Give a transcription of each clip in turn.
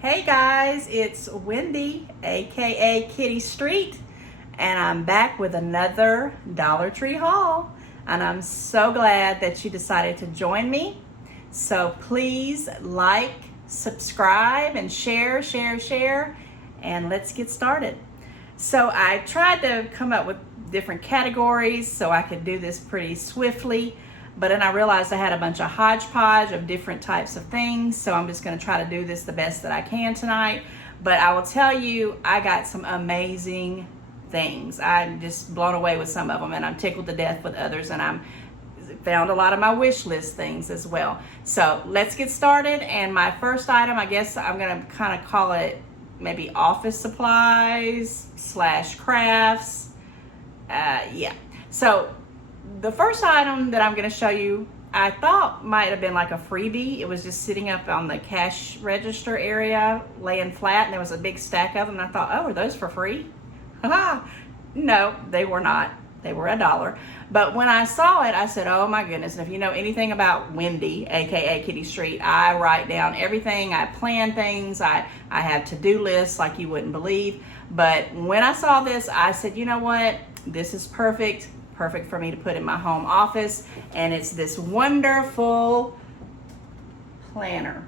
Hey guys, it's Wendy, aka Kitty Street, and I'm back with another Dollar Tree haul. And I'm so glad that you decided to join me. So please like, subscribe, and share, and let's get started. So I tried to come up with different categories so I could do this pretty swiftly. But then I realized I had a bunch of hodgepodge of different types of things, so I'm just going to try to do this the best that I can tonight. But I will tell you, I got some amazing things. I'm just blown away with some of them, and I'm tickled to death with others, and I'm found a lot of my wish list things as well. So let's get started. And my first item, I guess I'm going to kind of call it maybe office supplies / crafts. Yeah. So the first item that I'm going to show you, I thought might have been like a freebie. It was just sitting up on the cash register area, laying flat, and there was a big stack of them. And I thought, oh, are those for free? No, they were not. They were $1. But when I saw it, I said, oh my goodness. And if you know anything about Wendy, aka Kitty Street, I write down everything. I plan things. I have to-do lists like you wouldn't believe. But when I saw this, I said, you know what? This is perfect for me to put in my home office. And it's this wonderful planner.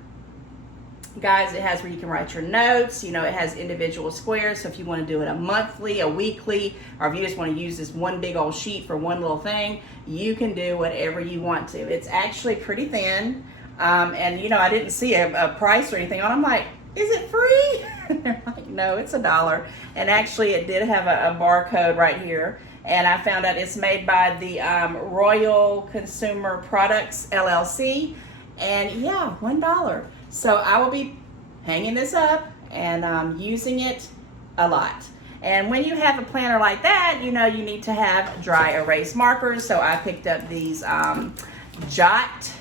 Guys, it has where you can write your notes. You know, it has individual squares. So if you want to do it a monthly, a weekly, or if you just want to use this one big old sheet for one little thing, you can do whatever you want to. It's actually pretty thin. And you know, I didn't see a price or anything on it. I'm like, is it free? They're like, no, it's $1. And actually it did have a barcode right here. And I found out it's made by the Royal Consumer Products LLC, and yeah, $1. So I will be hanging this up and using it a lot. And when you have a planner like that, you know you need to have dry erase markers. So I picked up these Jot.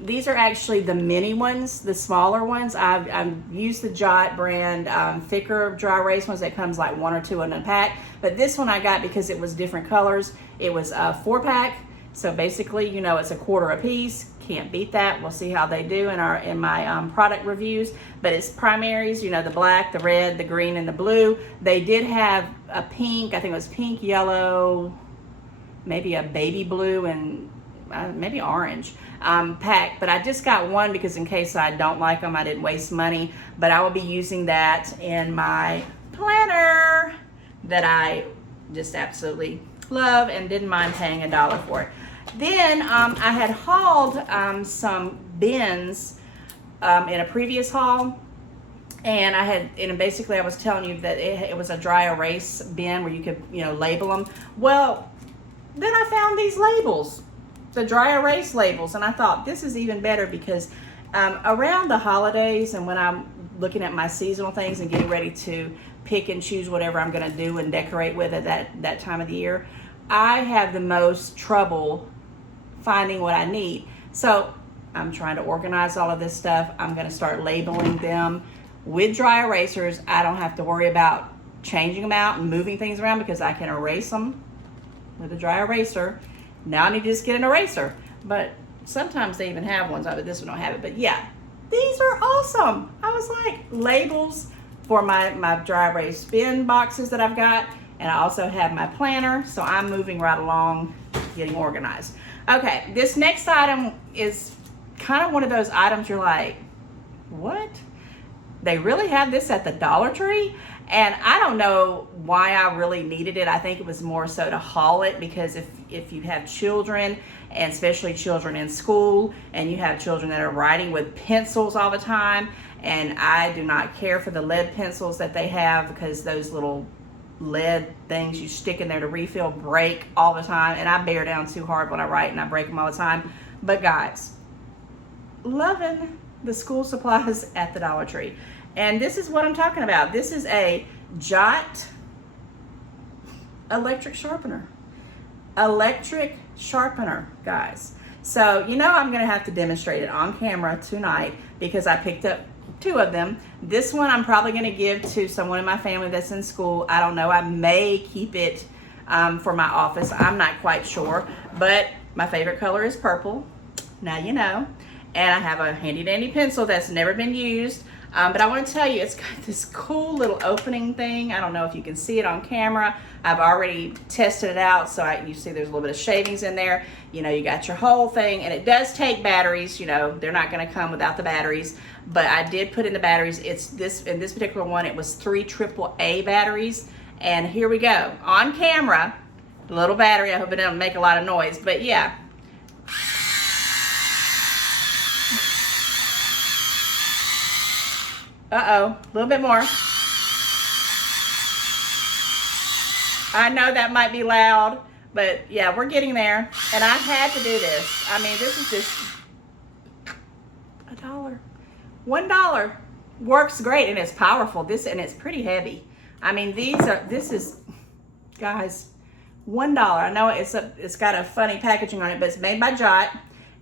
These are actually the mini ones, the smaller ones. I've used the Jot brand thicker dry erase ones that comes like 1 or 2 in a pack. But this one I got because it was different colors. It was a 4-pack. So basically, you know, it's $1/4 a piece. Can't beat that. We'll see how they do in my product reviews. But it's primaries, you know, the black, the red, the green, and the blue. They did have a pink, I think it was pink, yellow, maybe a baby blue, and maybe orange pack. But I just got one because in case I don't like them, I didn't waste money. But I will be using that in my planner that I just absolutely love and didn't mind paying $1 for it. Then I had hauled some bins in a previous haul, and basically I was telling you that it was a dry erase bin where you could, you know, label them. Well, then I found these labels, the dry erase labels, and I thought this is even better because around the holidays and when I'm looking at my seasonal things and getting ready to pick and choose whatever I'm going to do and decorate with at that time of the year, I have the most trouble finding what I need. So I'm trying to organize all of this stuff. I'm going to start labeling them with dry erasers. I don't have to worry about changing them out and moving things around because I can erase them with a dry eraser. Now I need to just get an eraser. But sometimes they even have ones, but this one don't have it. But yeah, these are awesome. I was like, labels for my dry erase bin boxes that I've got. And I also have my planner. So I'm moving right along, getting organized. Okay, this next item is kind of one of those items you're like, what? They really have this at the Dollar Tree? And I don't know why I really needed it. I think it was more so to haul it because if you have children, and especially children in school, and you have children that are writing with pencils all the time, and I do not care for the lead pencils that they have because those little lead things you stick in there to refill break all the time, and I bear down too hard when I write and I break them all the time. But guys, loving the school supplies at the Dollar Tree. And this is what I'm talking about. This is a Jot electric sharpener. Electric sharpener, guys. So, you know, I'm going to have to demonstrate it on camera tonight because I picked up 2 of them. This one I'm probably going to give to someone in my family that's in school. I don't know. I may keep it for my office. I'm not quite sure. But my favorite color is purple. Now you know. And I have a handy dandy pencil that's never been used. But I want to tell you, it's got this cool little opening thing. I don't know if you can see it on camera. I've already tested it out, so you see there's a little bit of shavings in there. You know, you got your whole thing, and it does take batteries. You know, they're not going to come without the batteries, but I did put in the batteries. It's this, in this particular one, it was 3 AAA batteries. And here we go, on camera, the little battery. I hope it doesn't make a lot of noise, but yeah. Uh-oh, a little bit more. I know that might be loud, but yeah, we're getting there. And I had to do this. I mean, this is just $1. $1. Works great, and it's powerful. And it's pretty heavy. I mean, this is, guys, $1. I know it's got a funny packaging on it, but it's made by Jot.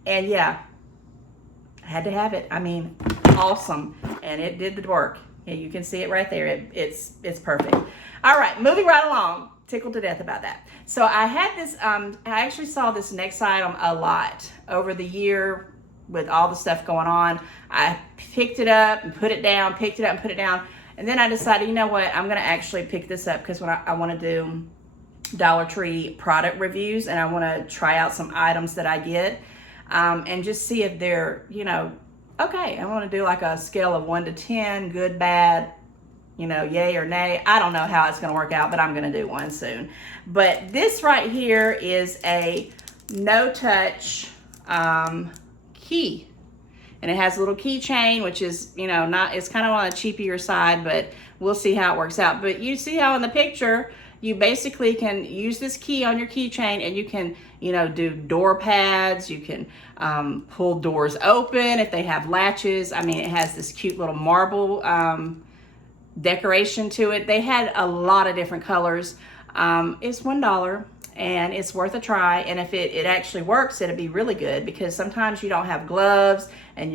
And yeah, I had to have it. I mean, awesome. And it did the work. Yeah, you can see it right there. It's perfect. All right, moving right along. Tickled to death about that. So I had this, I actually saw this next item a lot over the year with all the stuff going on. I picked it up and put it down, picked it up and put it down. And then I decided, you know what, I'm gonna actually pick this up because when I wanna do Dollar Tree product reviews, and I wanna try out some items that I get and just see if they're, you know, okay. I wanna do like a scale of 1 to 10, good, bad, you know, yay or nay. I don't know how it's gonna work out, but I'm gonna do one soon. But this right here is a no-touch key. And it has a little keychain, which is, you know, it's kind of on the cheapier side, but we'll see how it works out. But you see how in the picture, you basically can use this key on your keychain, and you can, you know, do door pads. You can pull doors open if they have latches. I mean, it has this cute little marble decoration to it. They had a lot of different colors. It's $1 and it's worth a try. And if it actually works, it'll be really good, because sometimes you don't have gloves and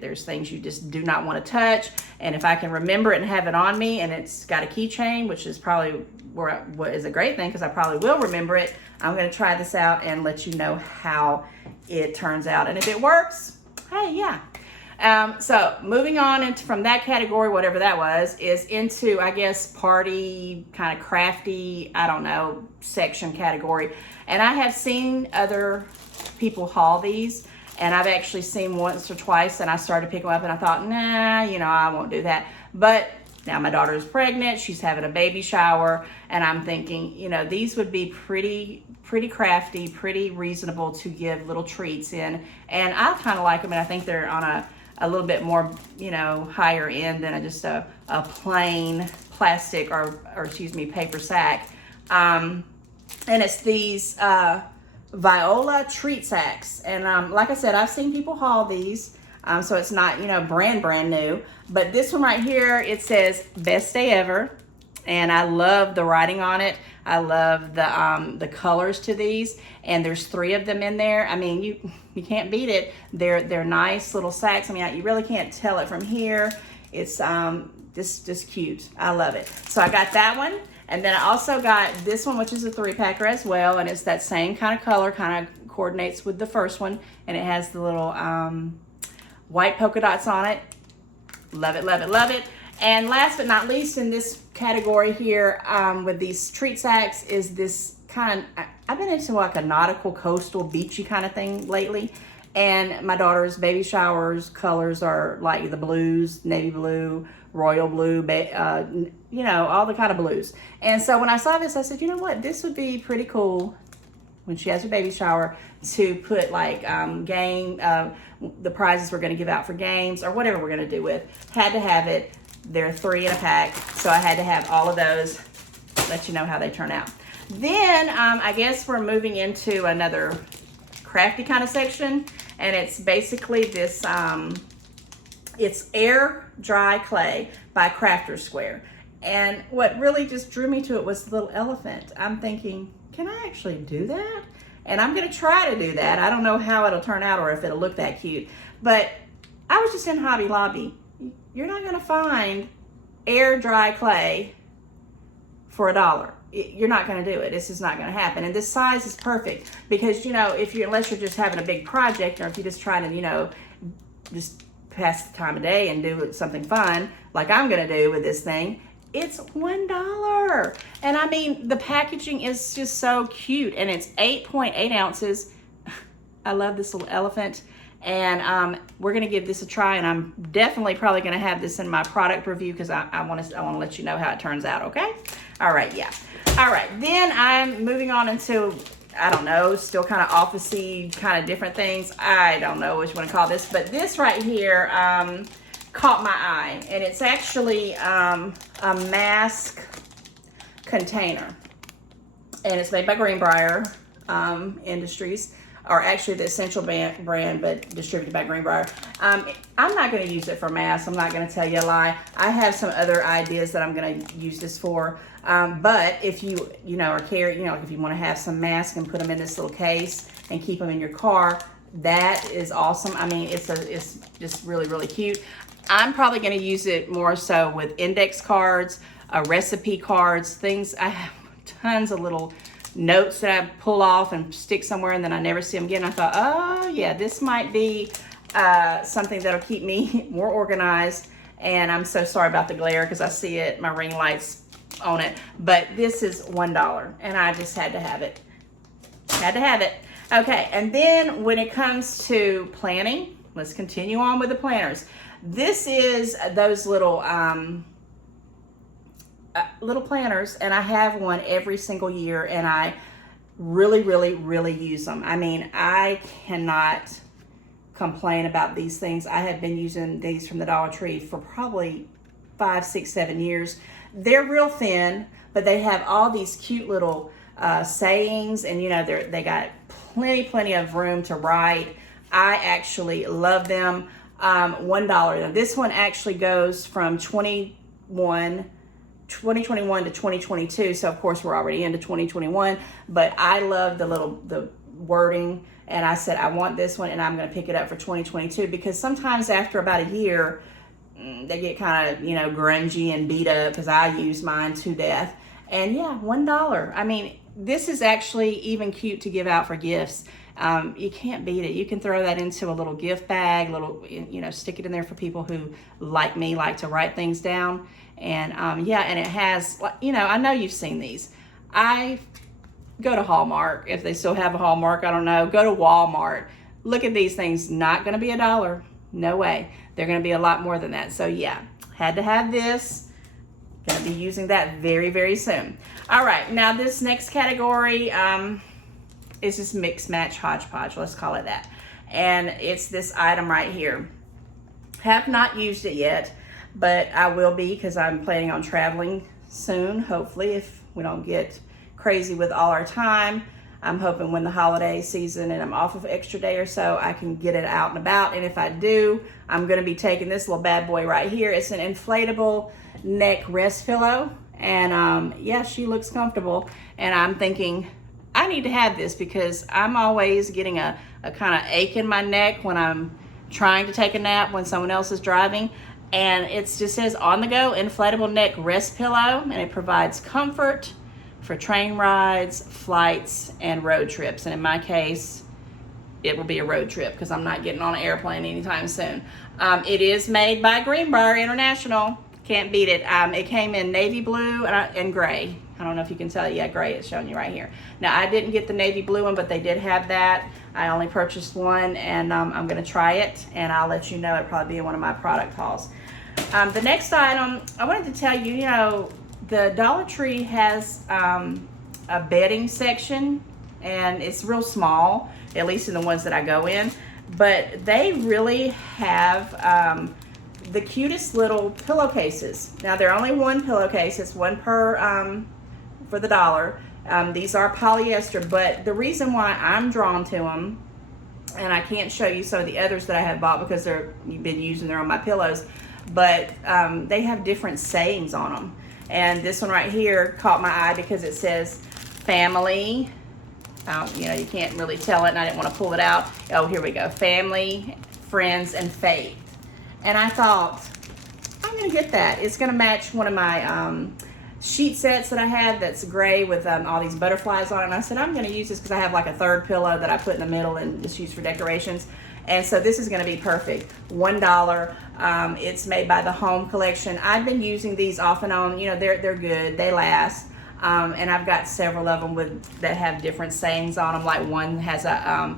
there's things you just do not want to touch. And if I can remember it and have it on me, and it's got a keychain, which is probably what is a great thing, because I probably will remember it. I'm going to try this out and let you know how it turns out. And if it works, hey, yeah. So moving on from that category, whatever that was, is into, I guess, party, kind of crafty, I don't know, section category. And I have seen other people haul these, and I've actually seen once or twice, and I started to pick them up, and I thought, nah, you know, I won't do that. But now my daughter is pregnant, she's having a baby shower, and I'm thinking, you know, these would be pretty crafty, pretty reasonable to give little treats in. And I kind of like them, and I think they're on a little bit more, you know, higher end than just a plain plastic or excuse me, paper sack. And it's these Viola treat sacks. And like I said, I've seen people haul these. So it's not, you know, brand new. But this one right here, it says best day ever. And I love the writing on it. I love the colors to these. And there's 3 of them in there. I mean, you can't beat it. They're nice little sacks. I mean, you really can't tell it from here. It's just cute. I love it. So I got that one. And then I also got this one, which is a 3-packer as well. And it's that same kind of color, kind of coordinates with the first one. And it has the little white polka dots on it. Love it, love it, love it. And last but not least in this category here with these treat sacks is this kind of, I've been into like a nautical, coastal, beachy kind of thing lately. And my daughter's baby showers colors are like the blues, navy blue, royal blue, you know, all the kind of blues. And so when I saw this, I said, you know what, this would be pretty cool when she has her baby shower to put like the prizes we're going to give out for games or whatever we're going to do with. Had to have it. They're 3 in a pack, so I had to have all of those. Let you know how they turn out. Then I guess we're moving into another crafty kind of section, and it's basically this, it's air dry clay by Crafter's Square. And what really just drew me to it was the little elephant. I'm thinking, can I actually do that? And I'm gonna try to do that. I don't know how it'll turn out or if it'll look that cute, but I was just in Hobby Lobby. You're not gonna find air dry clay for $1. You're not gonna do it. This is not gonna happen. And this size is perfect because, you know, unless you're just having a big project or if you're just trying to, you know, just pass the time of day and do something fun like I'm gonna do with this thing, it's $1. And I mean, the packaging is just so cute, and it's 8.8 ounces. I love this little elephant, and we're gonna give this a try, and I'm definitely probably gonna have this in my product review because I want to let you know how it turns out, okay? All right, yeah. All right, then I'm moving on into, I don't know, still kind of office-y, kind of different things. I don't know what you want to call this, but this right here caught my eye, and it's actually a mask container, and it's made by Greenbrier Industries, or actually the Essential brand, but distributed by Greenbrier. I'm not going to use it for masks. I'm not going to tell you a lie. I have some other ideas that I'm going to use this for. But if you are carrying, like if you want to have some masks and put them in this little case and keep them in your car, that is awesome. I mean, it's just really, really cute. I'm probably going to use it more so with index cards, recipe cards, things. I have tons of little notes that I pull off and stick somewhere, and then I never see them again. I thought, oh yeah, this might be something that'll keep me more organized. And I'm so sorry about the glare because I see it, my ring lights on it. But this is $1, and I just had to have it. Had to have it. Okay, and then when it comes to planning, let's continue on with the planners. This is those little little planners, and I have one every single year, and I really, really, really use them. I mean, I cannot complain about these things. I have been using these from the Dollar Tree for probably 5, 6, 7 years. They're real thin, but they have all these cute little sayings, and they got plenty of room to write. I actually love them. $1. Now this one actually goes from 2021 to 2022, so of course we're already into 2021, but I love the wording, and I said I want this one, and I'm going to pick it up for 2022 because sometimes after about a year they get kind of grungy and beat up because I use mine to death. And yeah, $1. I mean, this is actually even cute to give out for gifts. You can't beat it. You can throw that into a little gift bag, stick it in there for people who, like me, like to write things down. And yeah, and it has, I know you've seen these. I go to Hallmark, if they still have a Hallmark, I don't know. Go to Walmart. Look at these things. Not going to be $1. No way. They're going to be a lot more than that. So yeah, had to have this. Going to be using that very, very soon. All right, now this next category is this mix match hodgepodge. Let's call it that. And it's this item right here. Have not used it yet, but I will be because I'm planning on traveling soon, hopefully, if we don't get crazy with all our time. I'm hoping when the holiday season and I'm off of extra day or so, I can get it out and about. And if I do, I'm going to be taking this little bad boy right here. It's an inflatable neck rest pillow. And yeah, she looks comfortable. And I'm thinking, I need to have this because I'm always getting a kind of ache in my neck when I'm trying to take a nap when someone else is driving. And it just says on the go inflatable neck rest pillow, and it provides comfort for train rides, flights, and road trips. And in my case, it will be a road trip because I'm not getting on an airplane anytime soon. It is made by Greenbrier International. Can't beat it. It came in navy blue and gray. I don't know if you can tell. Yeah, gray. It's showing you right here. Now, I didn't get the navy blue one, but they did have that. I only purchased one, and I'm going to try it, and I'll let you know. It'll probably be in one of my product hauls. The next item, I wanted to tell you, the Dollar Tree has a bedding section, and it's real small, at least in the ones that I go in, but they really have the cutest little pillowcases. Now, they're only one pillowcase. It's one per for the $1. These are polyester, but the reason why I'm drawn to them, and I can't show you some of the others that I have bought because you've been using them on my pillows, but they have different sayings on them. And this one right here caught my eye because it says family. You can't really tell it, and I didn't want to pull it out. Oh, here we go. Family, friends, and faith. And I thought, I'm going to get that. It's going to match one of my sheet sets that I have that's gray with all these butterflies on it. And I said, I'm going to use this because I have like a third pillow that I put in the middle and just use for decorations. And so this is going to be perfect. $1. It's made by the Home Collection. I've been using these off and on. You know, they're good. They last. And I've got several of them that have different sayings on them. Like one has a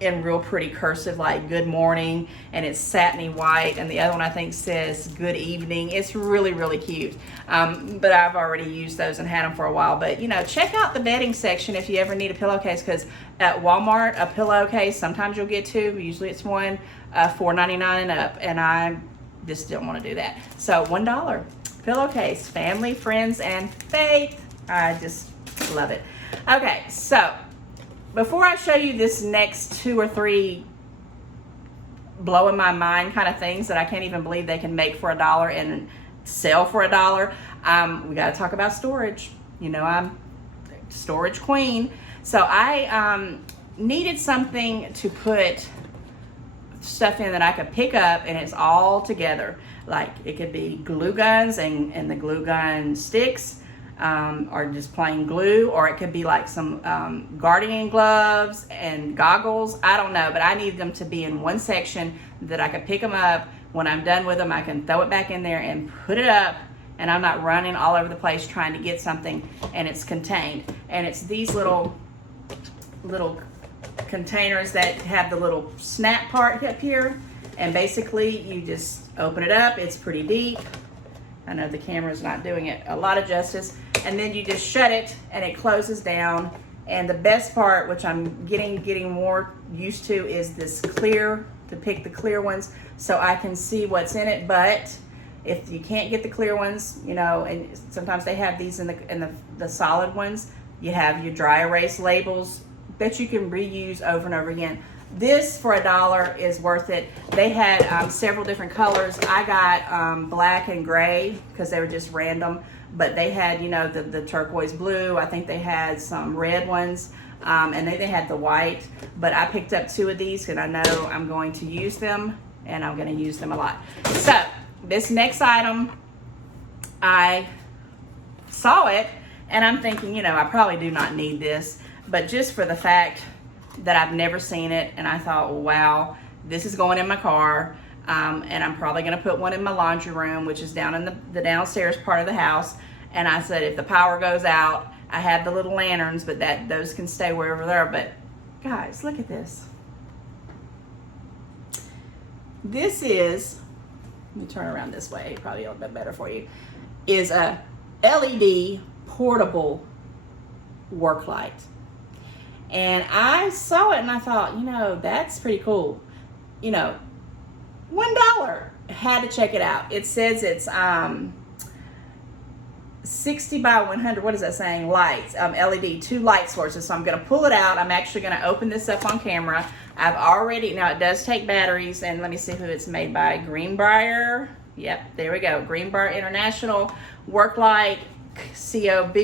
in real pretty cursive, like good morning, and it's satiny white, and the other one I think says good evening. It's really, really cute. But I've already used those and had them for a while. But you know, check out the bedding section if you ever need a pillowcase, because at Walmart, a pillowcase, sometimes you'll get two, usually it's one, $4.99 and up, and I just didn't want to do that. So $1 pillowcase, family, friends, and faith. I just love it. Okay, so before I show you this next 2 or 3 blowing my mind kind of things that I can't even believe they can make for $1 and sell for $1, we got to talk about storage. You know, I'm storage queen. So I needed something to put stuff in that I could pick up and it's all together. Like it could be glue guns and the glue gun sticks, or just plain glue, or it could be like some gardening gloves and goggles. I don't know, but I need them to be in one section that I could pick them up. When I'm done with them, I can throw it back in there and put it up, and I'm not running all over the place trying to get something, and it's contained. And it's these little containers that have the little snap part up here, and basically you just open it up. It's pretty deep. I know the camera's not doing it a lot of justice. And then you just shut it and it closes down. And the best part, which I'm getting more used to, is this clear, to pick the clear ones so I can see what's in it. But if you can't get the clear ones, you know, and sometimes they have these in the solid ones, you have your dry erase labels that you can reuse over and over again. This for $1 is worth it. They had several different colors. I got black and gray because they were just random, but they had, you know, the turquoise blue. I think they had some red ones, and they had the white, but I picked up 2 of these and I know I'm going to use them, and I'm going to use them a lot. So this next item, I saw it and I'm thinking, you know, I probably do not need this, but just for the fact that I've never seen it, and I thought, wow, this is going in my car, and I'm probably going to put one in my laundry room, which is down in the downstairs part of the house. And I said, if the power goes out, I have the little lanterns, but those can stay wherever they are. But guys, look at this. This is, let me turn around this way, probably a little bit better for you, is a LED portable work light. And I saw it and I thought, you know, that's pretty cool. You know, $1. Had to check it out. It says it's 60 by 100. What is that saying? Lights, LED, 2 light sources. So I'm going to pull it out. I'm actually going to open this up on camera. I've already, now it does take batteries, and let me see who it's made by. Greenbrier. Yep, there we go. Greenbrier International Work Light, COB.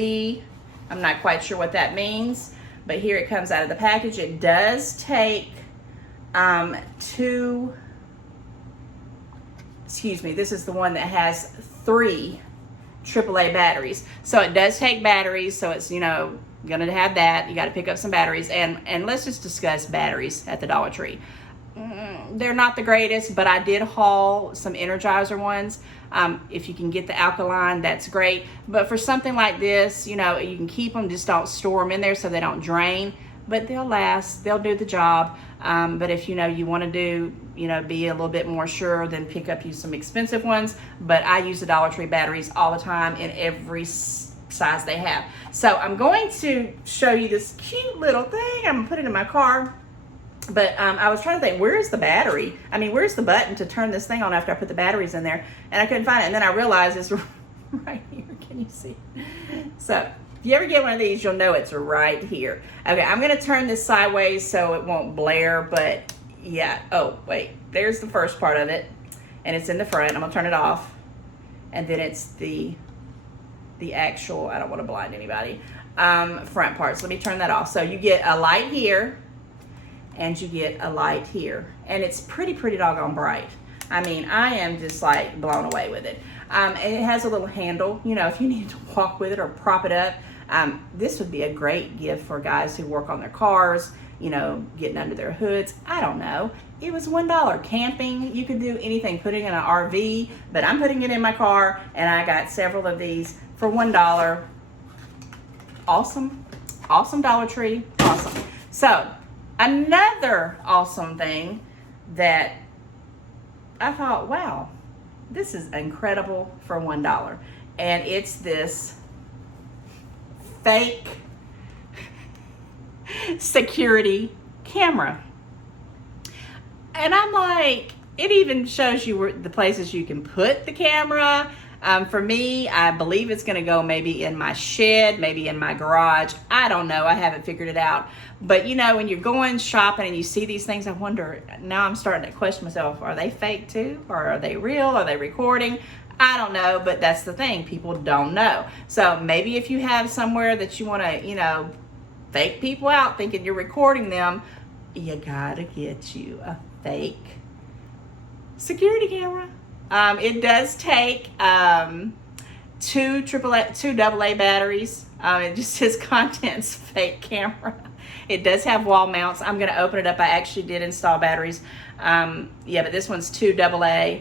I'm not quite sure what that means, but here it comes out of the package. It does take 2, excuse me, this is the one that has 3 AAA batteries. So it does take batteries, so it's, you know, gonna have that. You got to pick up some batteries, and let's just discuss batteries at the Dollar Tree. They're not the greatest, but I did haul some Energizer ones. If you can get the alkaline, that's great. But for something like this, you know, you can keep them, just don't store them in there so they don't drain. But they'll last, they'll do the job. But if, you know, you want to do, you know, be a little bit more sure, then pick up you some expensive ones. But I use the Dollar Tree batteries all the time in every size they have. So I'm going to show you this cute little thing. I'm gonna put it in my car. But I was trying to think, where's the battery? I mean, where's the button to turn this thing on after I put the batteries in there? And I couldn't find it. And then I realized it's right here. Can you see? So if you ever get one of these, you'll know it's right here. Okay, I'm going to turn this sideways so it won't blare. But yeah, oh, wait. There's the first part of it. And it's in the front. I'm going to turn it off. And then it's the actual, I don't want to blind anybody, front part. So let me turn that off. So you get a light here. And you get a light here, and it's pretty doggone bright. I mean, I am just like blown away with it. And it has a little handle, you know, if you need to walk with it or prop it up. This would be a great gift for guys who work on their cars, you know, getting under their hoods. I don't know. it was $1. Camping, you could do anything, putting in an RV, but I'm putting it in my car, and I got several of these for $1. Awesome, awesome Dollar Tree, awesome. So another awesome thing that I thought, wow, this is incredible for $1. And it's this fake security camera. And I'm like, it even shows you where the places you can put the camera. For me, I believe it's gonna go maybe in my shed, maybe in my garage. I don't know, I haven't figured it out. But you know, when you're going shopping and you see these things, I wonder, now I'm starting to question myself, are they fake too? Or are they real? Are they recording? I don't know, but that's the thing, people don't know. So maybe if you have somewhere that you wanna, you know, fake people out thinking you're recording them, you gotta get you a fake security camera. It does take two AA batteries. It just says contents fake camera. It does have wall mounts. I'm gonna open it up. I actually did install batteries. Yeah, but this one's 2 AA.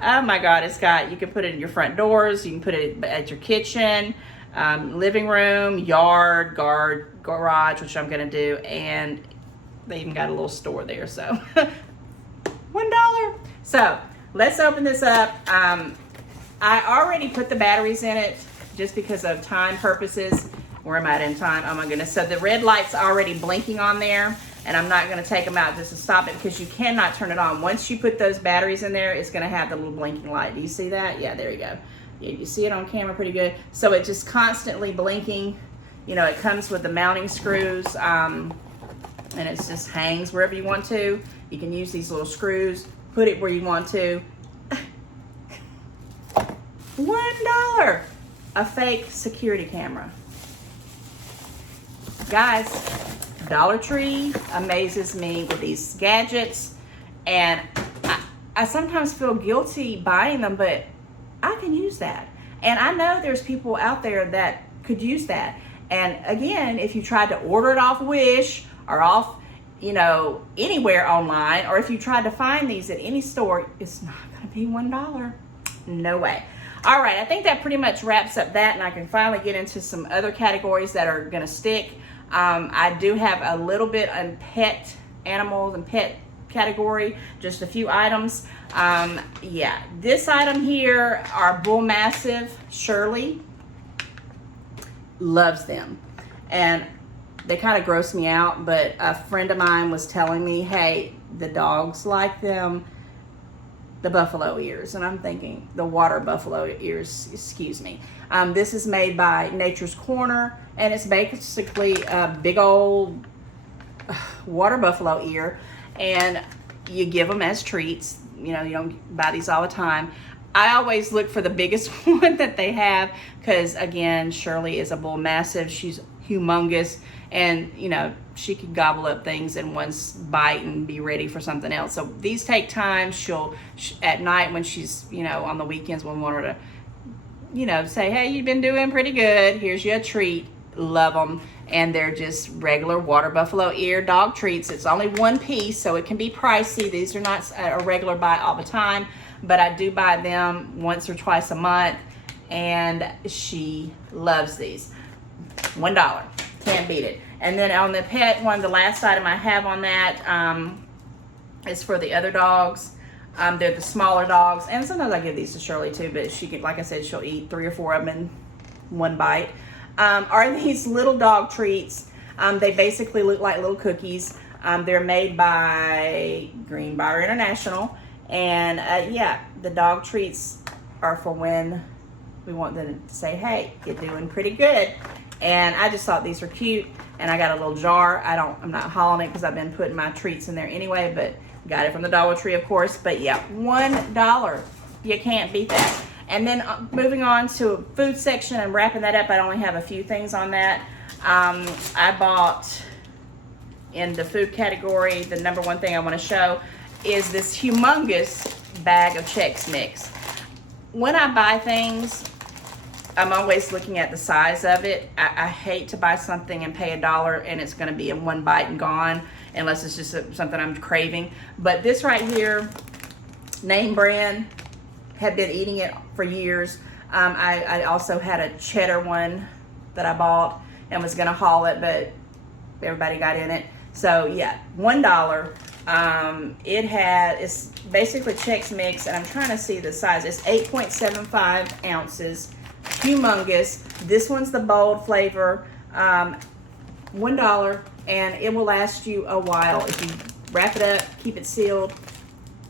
Oh my God, it's got, you can put it in your front doors, you can put it at your kitchen, living room, yard, garage, which I'm gonna do, and they even got a little store there, so $1. So let's open this up. I already put the batteries in it just because of time purposes. Where am I in time? Oh my goodness. So the red light's already blinking on there, and I'm not gonna take them out just to stop it because you cannot turn it on. Once you put those batteries in there, it's gonna have the little blinking light. Do you see that? Yeah, there you go. You see it on camera pretty good. So it's just constantly blinking. You know, it comes with the mounting screws, and it just hangs wherever you want to. You can use these little screws, put it where you want to. $1, a fake security camera. Guys, Dollar Tree amazes me with these gadgets, and I sometimes feel guilty buying them, but I can use that. And I know there's people out there that could use that. And again, if you tried to order it off Wish or off, you know, anywhere online, or if you tried to find these at any store, it's not gonna be $1. No way. All right, I think that pretty much wraps up that, and I can finally get into some other categories that are gonna stick. I do have a little bit on pet animals and pet category, just a few items. Yeah, this item here are Bull Mastiff. Shirley loves them, and they kind of gross me out, but a friend of mine was telling me, hey, the dogs like them, the buffalo ears. And I'm thinking, the water buffalo ears, excuse me. This is made by Nature's Corner, and it's basically a big old water buffalo ear, and you give them as treats. You know, you don't buy these all the time. I always look for the biggest one that they have, because again, Shirley is a bull mastiff. She's humongous, and you know, she can gobble up things in one bite and be ready for something else. So these take time. She'll at night, when she's, you know, on the weekends, when we want her to, you know, say, hey, you've been doing pretty good, here's you a treat. Love them. And they're just regular water buffalo ear dog treats. It's only one piece, so it can be pricey. These are not a regular buy all the time, but I do buy them once or twice a month, and she loves these. $1, can't beat it. And then on the pet one, the last item I have on that is for the other dogs. They're the smaller dogs, and sometimes I give these to Shirley too, but she can, like I said, she'll eat 3 or 4 of them in one bite. Are these little dog treats. They basically look like little cookies. They're made by Greenbrier International, and yeah, the dog treats are for when we want them to say, hey, you're doing pretty good. And I just thought these were cute, and I got a little jar. I'm not hauling it because I've been putting my treats in there anyway, but got it from the Dollar Tree, of course. But yeah, $1. You can't beat that. And then moving on to food section and wrapping that up, I only have a few things on that. I bought, in the food category, the number one thing I want to show is this humongous bag of Chex Mix. When I buy things, I'm always looking at the size of it. I hate to buy something and pay $1 and it's going to be in one bite and gone. unless it's just something I'm craving. But this right here, name brand, had been eating it for years. I also had a cheddar one that I bought and was gonna haul it, but everybody got in it. So yeah, $1. It's basically Chex Mix, and I'm trying to see the size. It's 8.75 ounces, humongous. This one's the bold flavor, $1, and it will last you a while if you wrap it up, keep it sealed.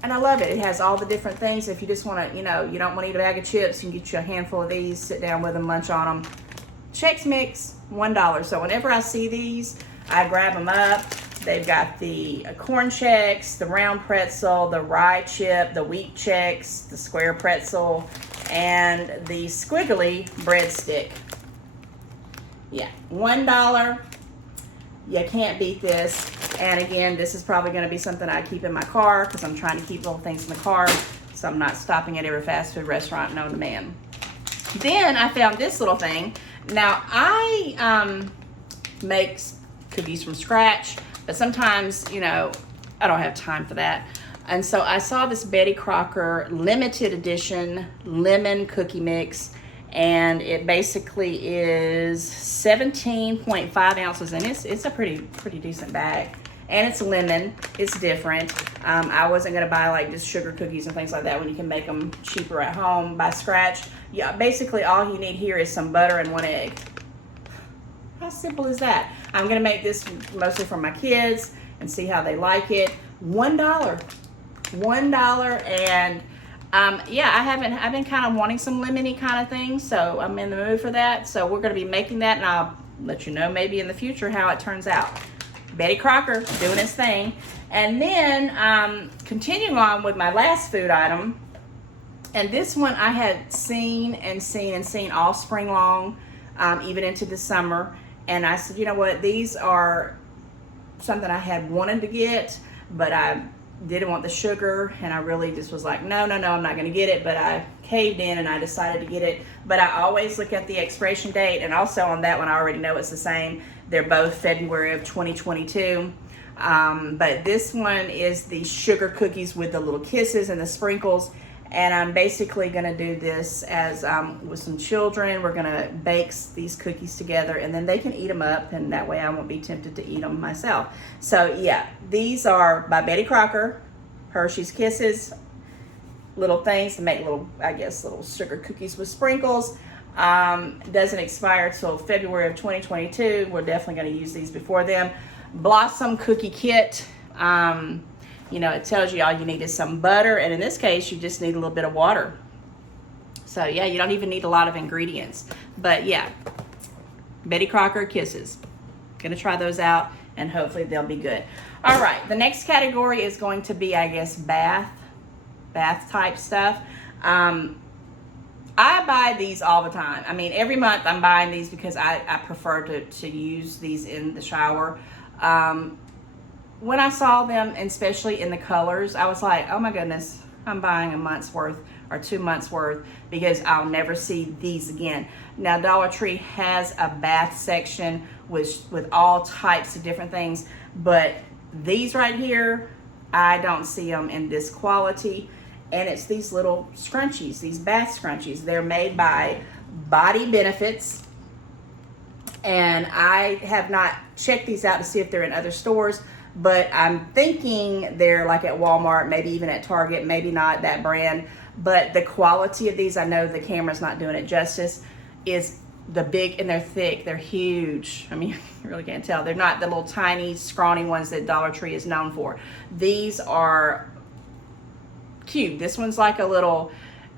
And I love it. It has all the different things. If you just want to, you don't want to eat a bag of chips, you can get you a handful of these, sit down with them, lunch on them. Chex Mix, $1. So whenever I see these, I grab them up. They've got the corn Chex, the round pretzel, the rye chip, the wheat Chex, the square pretzel, and the squiggly breadstick. Yeah, $1. You can't beat this. And again, this is probably going to be something I keep in my car because I'm trying to keep little things in the car so I'm not stopping at every fast food restaurant known to man. Then I found this little thing. Now, I make cookies from scratch, but sometimes, I don't have time for that. And so I saw this Betty Crocker limited edition lemon cookie mix, and it basically is 17.5 ounces, and it's a pretty decent bag. And it's lemon. It's different. I wasn't gonna buy like just sugar cookies and things like that when you can make them cheaper at home by scratch. Yeah, basically all you need here is some butter and 1 egg. How simple is that? I'm gonna make this mostly for my kids and see how they like it. $1. And yeah, I've been kind of wanting some lemony kind of things, so I'm in the mood for that. So we're gonna be making that, and I'll let you know maybe in the future how it turns out. Betty Crocker doing its thing. And then continuing on with my last food item, and this one I had seen all spring long, even into the summer. And I said, you know what, these are something I had wanted to get, but I didn't want the sugar, and I really just was like, no, I'm not gonna get it. But I caved in and I decided to get it. But I always look at the expiration date, and also on that one I already know it's the same. They're both February of 2022. But this one is the sugar cookies with the little kisses and the sprinkles. And I'm basically gonna do this as with some children. We're gonna bake these cookies together, and then they can eat them up, and that way I won't be tempted to eat them myself. So yeah, these are by Betty Crocker, Hershey's Kisses, little things to make little sugar cookies with sprinkles. Doesn't expire till February of 2022. We're definitely gonna use these before then. Blossom Cookie Kit. It tells you all you need is some butter, and in this case, you just need a little bit of water. So yeah, you don't even need a lot of ingredients. But yeah, Betty Crocker Kisses. Gonna try those out, and hopefully they'll be good. All right, the next category is going to be, I guess, bath type stuff. I buy these all the time. I mean, every month I'm buying these because I prefer to use these in the shower. When I saw them, and especially in the colors, I was like, oh my goodness, I'm buying a month's worth or 2 months worth because I'll never see these again. Now, Dollar Tree has a bath section with all types of different things, but these right here, I don't see them in this quality. And it's these little scrunchies, these bath scrunchies. They're made by Body Benefits. And I have not checked these out to see if they're in other stores, but I'm thinking they're like at Walmart, maybe even at Target, maybe not that brand. But the quality of these, I know the camera's not doing it justice, is the big, and they're thick, they're huge. I mean, you really can't tell. They're not the little tiny, scrawny ones that Dollar Tree is known for. These are cute. This one's like a little,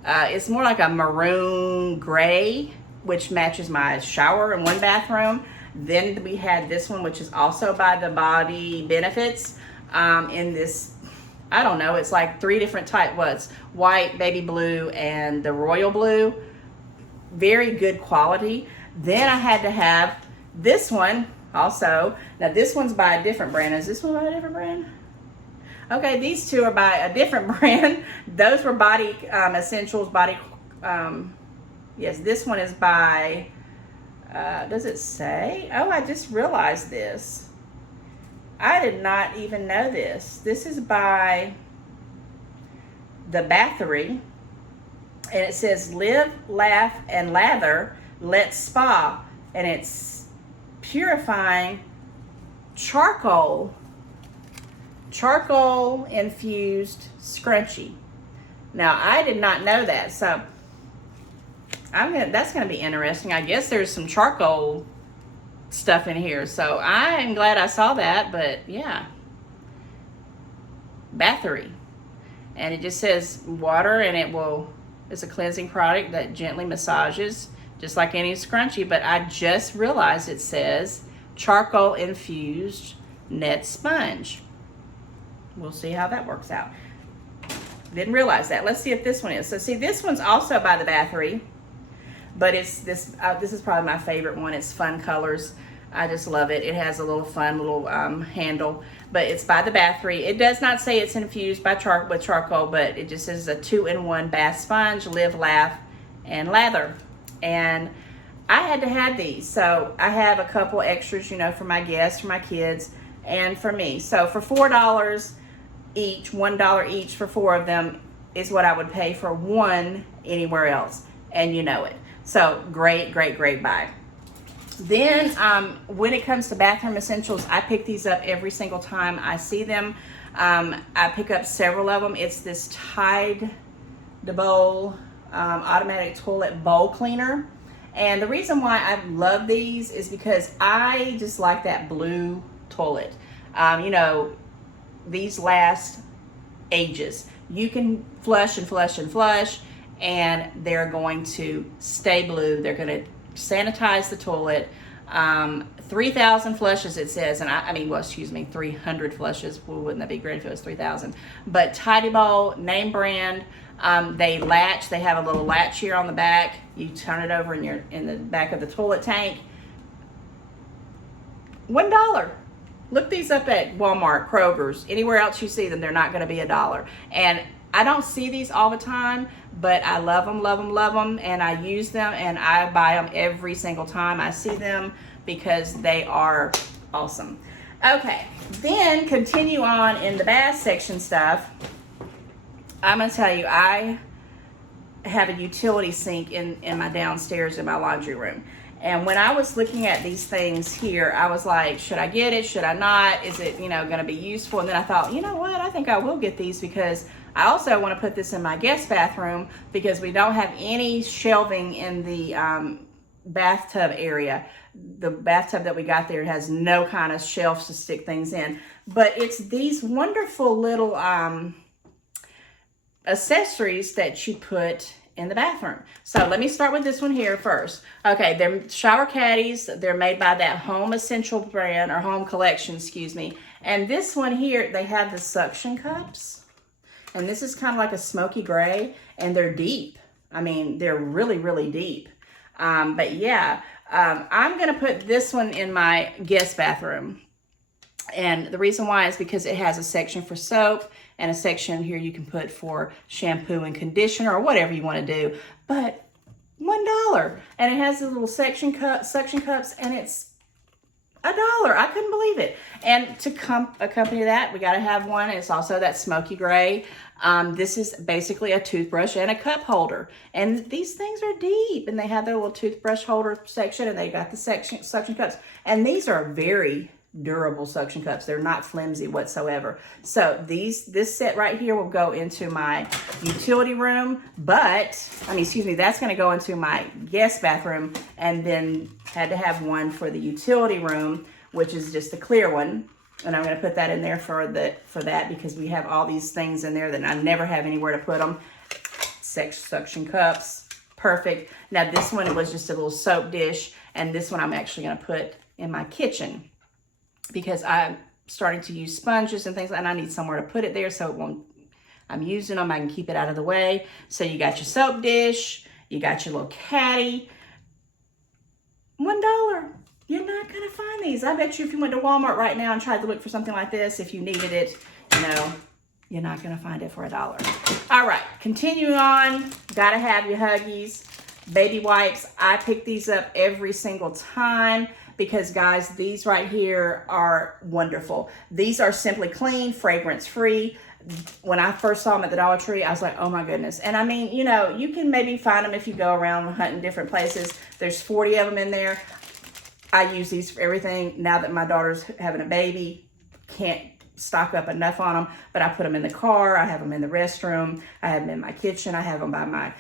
it's more like a maroon gray, which matches my shower in one bathroom. Then we had this one, which is also by the Body Benefits, in this, I don't know, it's like 3 different types. White, baby blue, and the royal blue. Very good quality. Then I had to have this one also. Now this one's by a different brand. Is this one by a different brand? Okay, these two are by a different brand. Those were Body Essentials, yes, this one is by, does it say? Oh, I just realized this. I did not even know this. This is by the Battery, and it says Live, Laugh, and Lather, Let's Spa, and it's purifying charcoal infused scrunchie. Now, I did not know that, so that's gonna be interesting. I guess there's some charcoal stuff in here, so I am glad I saw that. But yeah, Battery, and it just says water, and it's a cleansing product that gently massages just like any scrunchie. But I just realized it says charcoal infused net sponge. We'll see how that works out. Didn't realize that. Let's see if this one is. So see, this one's also by the Battery, but it's this is probably my favorite one. It's fun colors. I just love it. It has a little fun little handle, but it's by the Battery. It does not say it's infused with charcoal, but it just says a 2-in-1 bath sponge, Live, Laugh, and Lather. And I had to have these, so I have a couple extras, you know, for my guests, for my kids, and for me. So for $4 each, $1 each for 4 of them is what I would pay for one anywhere else, and you know it. So great buy. Then when it comes to bathroom essentials, I pick these up every single time I see them. I pick up several of them. It's this Tide Bowl automatic toilet bowl cleaner, and the reason why I love these is because I just like that blue toilet. You know, these last ages. You can flush and flush and flush, and they're going to stay blue. They're going to sanitize the toilet. 3,000 flushes it says, and I mean, well, excuse me, 300 flushes. Well, wouldn't that be great if it was 3,000? But Tidy Bowl, name brand. They latch. They have a little latch here on the back. You turn it over in the back of the toilet tank. $1. Look these up at Walmart, Kroger's, anywhere else you see them. They're not going to be $1. And I don't see these all the time, but I love them, love them, love them, and I use them, and I buy them every single time I see them because they are awesome. Okay, then continue on in the bath section stuff. I'm going to tell you, I have a utility sink in my downstairs in my laundry room. And when I was looking at these things here, I was like, should I get it? Should I not? Is it, you know, going to be useful? And then I thought, you know what? I think I will get these because I also want to put this in my guest bathroom because we don't have any shelving in the bathtub area. The bathtub that we got there has no kind of shelves to stick things in. But it's these wonderful little accessories that you put in the bathroom. So let me start with this one here first. Okay, they're shower caddies. They're made by that Home Essential brand, or Home Collection, excuse me. And this one here, they have the suction cups. And this is kind of like a smoky gray, and they're deep. I mean, they're really, really deep. But yeah, I'm gonna put this one in my guest bathroom. And the reason why is because it has a section for soap and a section here you can put for shampoo and conditioner or whatever you want to do. But $1, and it has the little suction cups, and it's $1. I couldn't believe it. And to accompany that, we got to have one. It's also that smoky gray. This is basically a toothbrush and a cup holder. And these things are deep, and they have their little toothbrush holder section, and they got the suction cups. And these are very durable suction cups. They're not flimsy whatsoever. So this set right here will go into my utility room, but that's going to go into my guest bathroom, and then had to have one for the utility room, which is just a clear one. And I'm going to put that in there for that because we have all these things in there that I never have anywhere to put them. Suction cups, perfect. Now this one was just a little soap dish, and this one I'm actually going to put in my kitchen, because I'm starting to use sponges and things, and I need somewhere to put it there so it won't, I'm using them, I can keep it out of the way. So you got your soap dish, you got your little caddy, $1. You're not gonna find these. I bet you if you went to Walmart right now and tried to look for something like this, if you needed it, you're not gonna find it for $1. All right, continuing on, gotta have your Huggies. Baby wipes, I pick these up every single time. because guys, these right here are wonderful. These are Simply Clean, fragrance free. When I first saw them at the Dollar Tree, I was like, oh my goodness. And I mean, you know, you can maybe find them if you go around hunting different places. There's 40 of them in there. I use these for everything. Now that my daughter's having a baby, can't stock up enough on them, but I put them in the car. I have them in the restroom. I have them in my kitchen. I have them by my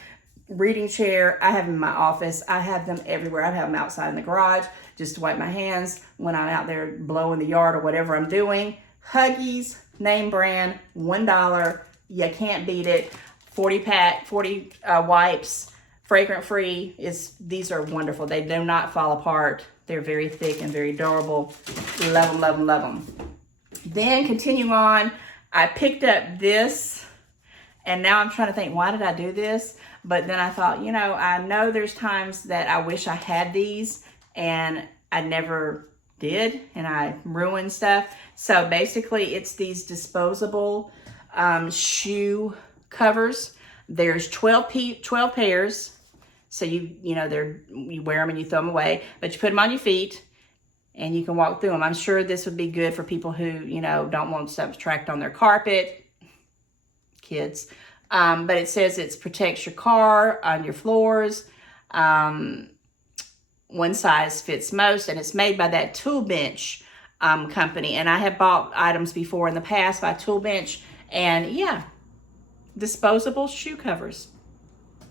reading chair. I have them in my office. I have them everywhere. I have them outside in the garage just to wipe my hands when I'm out there blowing the yard or whatever I'm doing. Huggies, name brand, $1. You can't beat it. 40 pack, 40 wipes, fragrant free. These are wonderful. They do not fall apart. They're very thick and very durable. Love them, love them, love them. Then continue on, I picked up this, and now I'm trying to think, why did I do this? But then I thought, you know there's times that I wish I had these and I never did, and I ruined stuff. So basically it's these disposable shoe covers. There's 12 pairs. So you wear them and you throw them away, but you put them on your feet and you can walk through them. I'm sure this would be good for people who, don't want stuff tracked on their carpet, kids. But it says it protects your car, on your floors. One size fits most, and it's made by that Tool Bench company. And I have bought items before in the past by Tool Bench, and yeah, disposable shoe covers,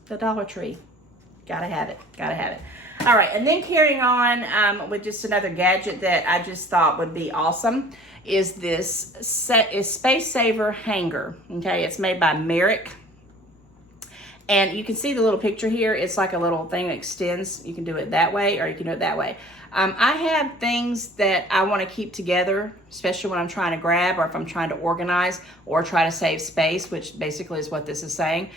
the Dollar Tree. Gotta have it, gotta have it. All right, and then carrying on with just another gadget that I just thought would be awesome is this Space Saver Hanger. Okay, it's made by Merrick. And you can see the little picture here. It's like a little thing that extends. You can do it that way or you can do it that way. I have things that I want to keep together, especially when I'm trying to grab or if I'm trying to organize or try to save space, which basically is what this is saying.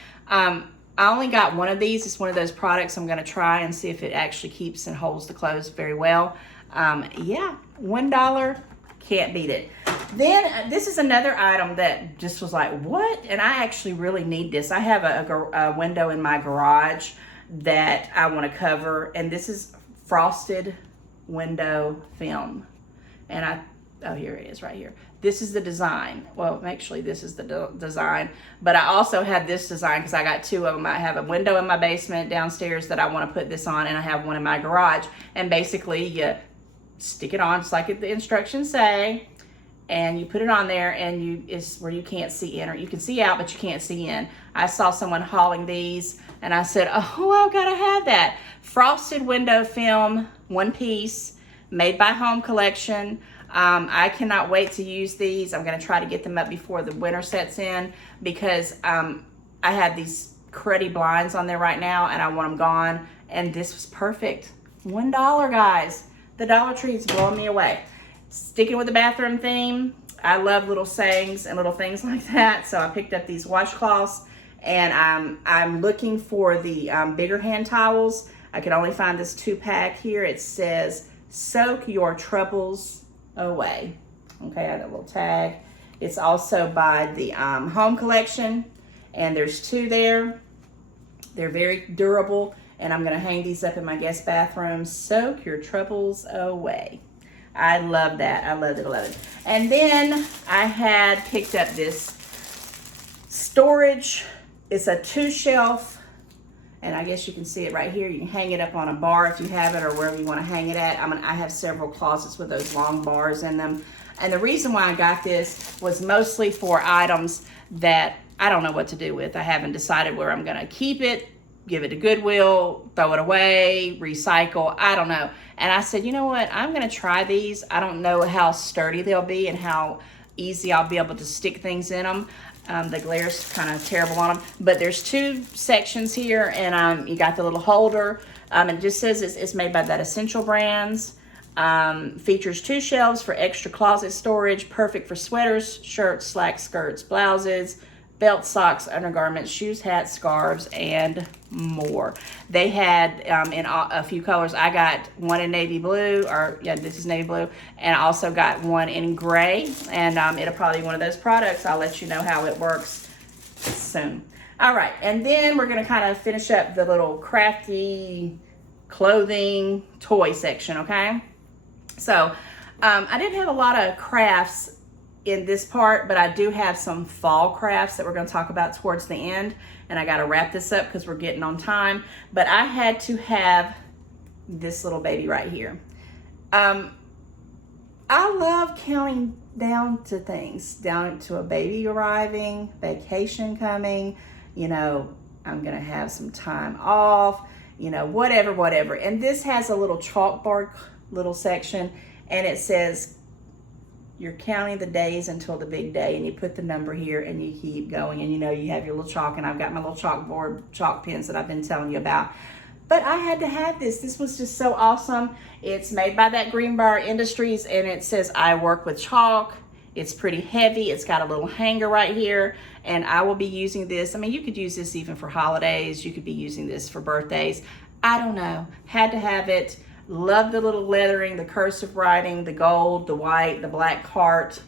I only got one of these. It's one of those products I'm going to try and see if it actually keeps and holds the clothes very well. Yeah, $1, can't beat it. Then this is another item that just was like, what? And I actually really need this. I have a window in my garage that I want to cover, and this is frosted window film. And oh, here it is right here. This is the design. Well, actually, this is the design. But I also have this design because I got two of them. I have a window in my basement downstairs that I want to put this on, and I have one in my garage. And basically, you stick it on just like the instructions say, and you put it on there, and it's where you can't see in, or you can see out, but you can't see in. I saw someone hauling these, and I said, oh, I've got to have that. Frosted window film, one piece, made by Home Collection. I cannot wait to use these. I'm going to try to get them up before the winter sets in because I have these cruddy blinds on there right now and I want them gone. And this was perfect. $1, guys. The Dollar Tree is blowing me away. Sticking with the bathroom theme, I love little sayings and little things like that. So I picked up these washcloths, and I'm looking for the bigger hand towels. I could only find this 2-pack here. It says, soak your troubles away. Okay, I have a little tag. It's also by the Home Collection, and there's 2 there. They're very durable, and I'm gonna hang these up in my guest bathroom. Soak your troubles away. I love that. I love it, I love it. And then I had picked up this storage. It's a 2-shelf, and I guess you can see it right here. You can hang it up on a bar if you have it, or wherever you want to hang it at. I have several closets with those long bars in them. And the reason why I got this was mostly for items that I don't know what to do with. I haven't decided where I'm going to keep it, give it to Goodwill, throw it away, recycle. I don't know. And I said, you know what? I'm going to try these. I don't know how sturdy they'll be and how easy I'll be able to stick things in them. The glare's kind of terrible on them, but there's 2 sections here, and you got the little holder. It just says it's made by that Essential Brands. Features 2 shelves for extra closet storage, perfect for sweaters, shirts, slacks, skirts, blouses, belt, socks, undergarments, shoes, hats, scarves, and more. They had in a few colors. I got one in navy blue, or yeah, this is navy blue, and I also got one in gray, and it'll probably be one of those products. I'll let you know how it works soon. All right, and then we're gonna kind of finish up the little crafty clothing toy section, okay? So I didn't have a lot of crafts in this part, but I do have some fall crafts that we're going to talk about towards the end, and I got to wrap this up because we're getting on time. But I had to have this little baby right here. I love counting down to things, down to a baby arriving, vacation coming, you know, I'm gonna have some time off, you know, whatever. And this has a little chalkboard little section, and it says you're counting the days until the big day, and you put the number here and you keep going, and you know, you have your little chalk, and I've got my little chalk pins that I've been telling you about. But I had to have this. This was just so awesome. It's made by that Greenbrier Industries, and it says I work with chalk. It's pretty heavy. It's got a little hanger right here, and I will be using this. I mean, you could use this even for holidays. You could be using this for birthdays. I don't know. Had to have it. Love the little lettering, the cursive writing, the gold, the white, the black heart.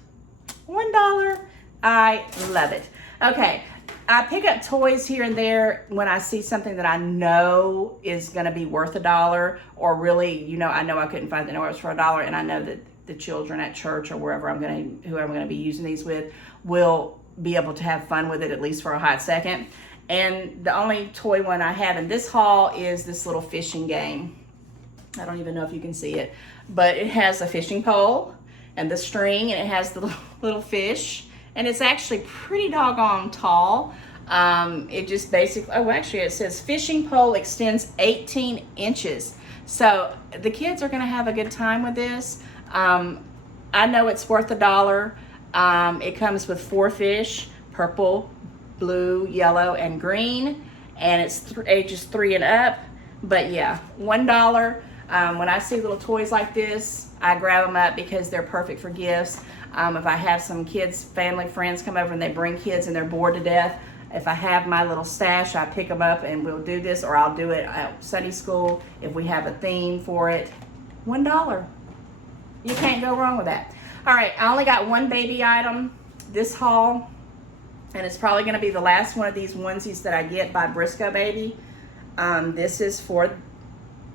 $1. I love it. Okay. I pick up toys here and there when I see something that I know is going to be worth $1, or really, you know, I know I couldn't find it anywhere else for $1, and I know that the children at church or whoever I'm going to be using these with will be able to have fun with it, at least for a hot second. And the only toy one I have in this haul is this little fishing game. I don't even know if you can see it, but it has a fishing pole and the string, and it has the little fish. And it's actually pretty doggone tall. It just basically, oh, actually it says fishing pole extends 18 inches. So the kids are gonna have a good time with this. I know it's worth $1. It comes with 4 fish, purple, blue, yellow, and green. And it's ages 3 and up. But yeah, $1. When I see little toys like this, I grab them up because they're perfect for gifts. If I have some kids, family, friends come over and they bring kids and they're bored to death, if I have my little stash, I pick them up and we'll do this, or I'll do it at Sunday school if we have a theme for it. $1. You can't go wrong with that. All right, I only got one baby item this haul, and it's probably going to be the last one of these onesies that I get by Briscoe Baby. This is for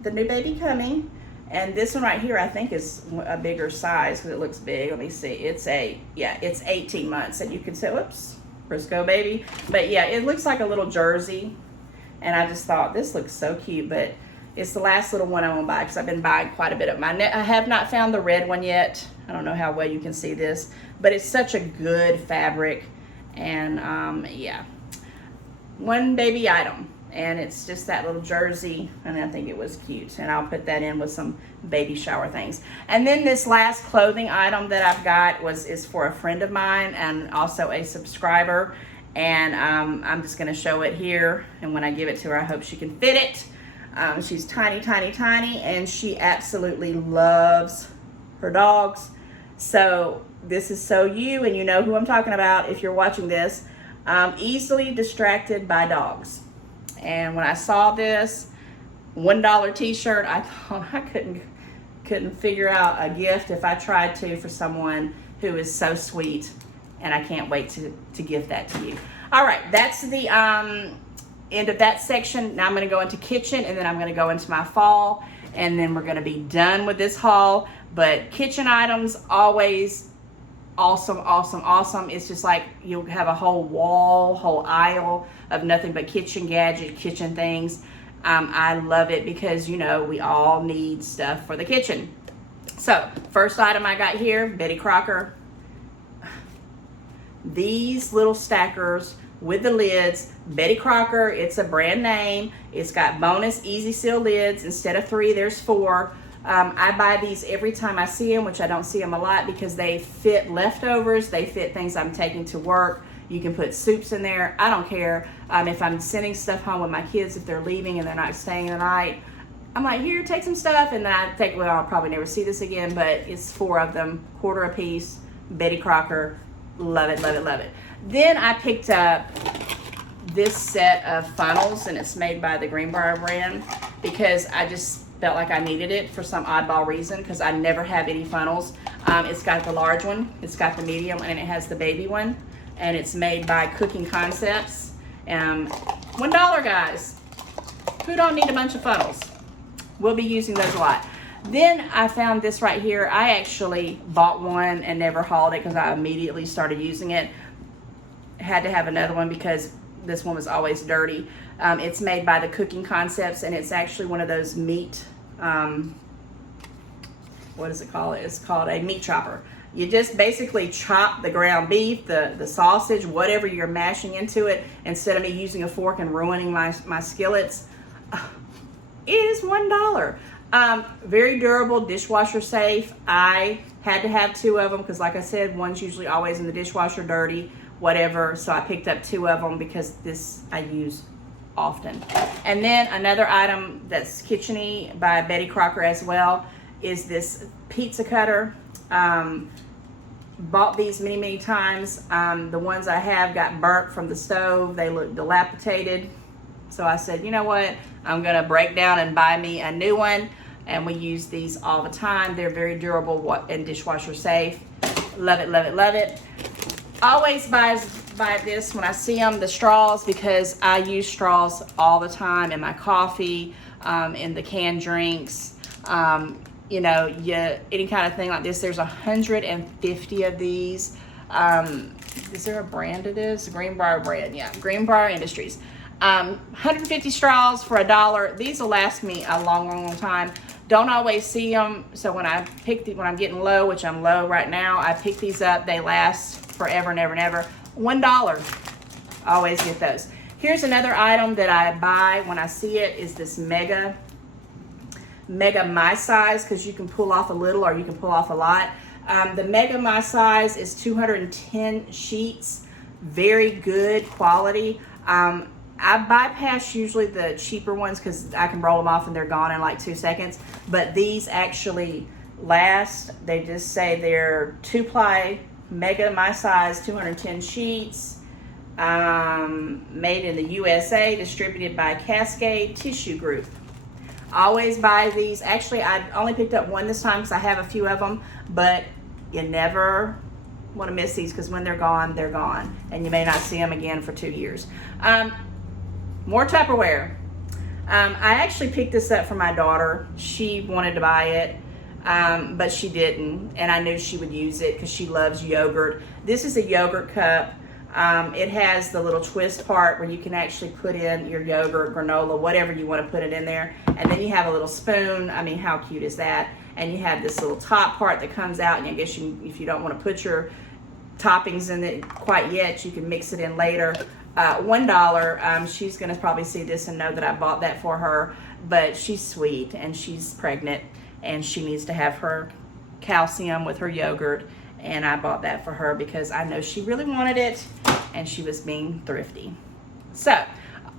the new baby coming. And this one right here, I think, is a bigger size because it looks big. Let me see. It's 18 months. And you can say, whoops, Briscoe Baby. But yeah, it looks like a little jersey. And I just thought, this looks so cute. But it's the last little one I'm going to buy because I've been buying quite a bit of mine. I have not found the red one yet. I don't know how well you can see this. But it's such a good fabric. And yeah, one baby item. And it's just that little jersey, and I think it was cute. And I'll put that in with some baby shower things. And then this last clothing item that I've got is for a friend of mine and also a subscriber. And I'm just gonna show it here. And when I give it to her, I hope she can fit it. She's tiny, and she absolutely loves her dogs. So this is so you, and you know who I'm talking about if you're watching this. Easily distracted by dogs. And when I saw this $1 t-shirt, I thought I couldn't figure out a gift if I tried to for someone who is so sweet, and I can't wait to give that to you. All right, that's the end of that section. Now I'm going to go into kitchen, and then I'm going to go into my fall, and then we're going to be done with this haul. But kitchen items, always awesome. It's just like you'll have a whole aisle of nothing but kitchen gadgets, kitchen things. I love it because, you know, we all need stuff for the kitchen. So first item I got here, Betty Crocker. These little stackers with the lids, Betty Crocker, it's a brand name. It's got bonus easy seal lids. Instead of 3, there's 4. I buy these every time I see them, which I don't see them a lot because they fit leftovers. They fit things I'm taking to work. You can put soups in there. I don't care. If I'm sending stuff home with my kids, if they're leaving and they're not staying the night, I'm like, here, take some stuff. And then I take, well, I'll probably never see this again, but it's 4 of them, $1 a piece, Betty Crocker. Love it. Then I picked up this set of funnels, and it's made by the Greenbrier brand because I just felt like I needed it for some oddball reason because I never have any funnels. It's got the large one, it's got the medium, and it has the baby one, and it's made by Cooking Concepts. $1, guys. Who don't need a bunch of funnels? We'll be using those a lot. Then I found this right here. I actually bought one and never hauled it because I immediately started using it. Had to have another one because this one was always dirty. It's made by the Cooking Concepts, and it's actually one of those meat, what is it called? It's called a meat chopper. You just basically chop the ground beef, the sausage, whatever you're mashing into it, instead of me using a fork and ruining my skillets. It is $1. Very durable, dishwasher safe. I had to have 2 of them because, like I said, one's usually always in the dishwasher dirty, whatever. So I picked up 2 of them because this I use often. And then another item that's kitchen-y by Betty Crocker as well is this pizza cutter. Bought these many times. The ones I have got burnt from the stove. They look dilapidated. So I said, you know what? I'm gonna break down and buy me a new one. And we use these all the time. They're very durable and dishwasher safe. Love it, love it, love it. Always buy this when I see them, the straws, because I use straws all the time in my coffee, in the canned drinks. You know, any kind of thing like this. There's 150 of these. Is there a brand of this? Greenbrier brand, yeah, Greenbrier Industries. 150 straws for $1. These will last me a long time. Don't always see them, so when when I'm getting low, which I'm low right now, I pick these up. They last forever and ever and ever. $1. Always get those. Here's another item that I buy when I see it is this Mega My Size, because you can pull off a little or you can pull off a lot. The Mega My Size is 210 sheets, very good quality. I bypass usually the cheaper ones because I can roll them off and they're gone in like 2 seconds. But these actually last. They just say they're 2-ply Mega My Size, 210 sheets, made in the USA, distributed by Cascade Tissue Group. Always buy these. Actually, I only picked up one this time because I have a few of them, but you never want to miss these because when they're gone, and you may not see them again for 2 years. More Tupperware. I actually picked this up for my daughter. She wanted to buy it, but she didn't, and I knew she would use it because she loves yogurt. This is a yogurt cup. It has the little twist part where you can actually put in your yogurt, granola, whatever you want to put it in there. And then you have a little spoon. I mean, how cute is that? And you have this little top part that comes out, and I guess if you don't want to put your toppings in it quite yet, you can mix it in later. $1. She's going to probably see this and know that I bought that for her, but she's sweet and she's pregnant and she needs to have her calcium with her yogurt, and I bought that for her because I know she really wanted it and she was being thrifty. So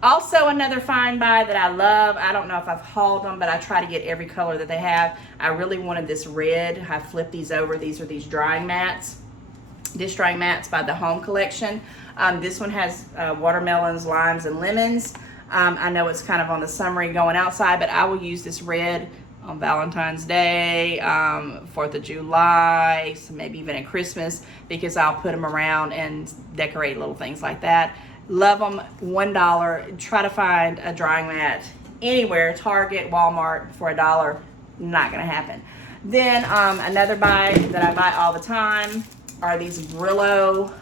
also another find buy that I love. I don't know if I've hauled them, but I try to get every color that they have. I really wanted this red. I flipped these over. These are these drying mats, dish drying mats by the Home Collection. This one has watermelons, limes, and lemons. I know it's kind of on the summery going outside, but I will use this red on Valentine's Day, 4th of July, so maybe even at Christmas, because I'll put them around and decorate little things like that. Love them. $1. Try to find a drying mat anywhere, Target, Walmart, for $1. Not gonna happen. Then another buy that I buy all the time are these Brillo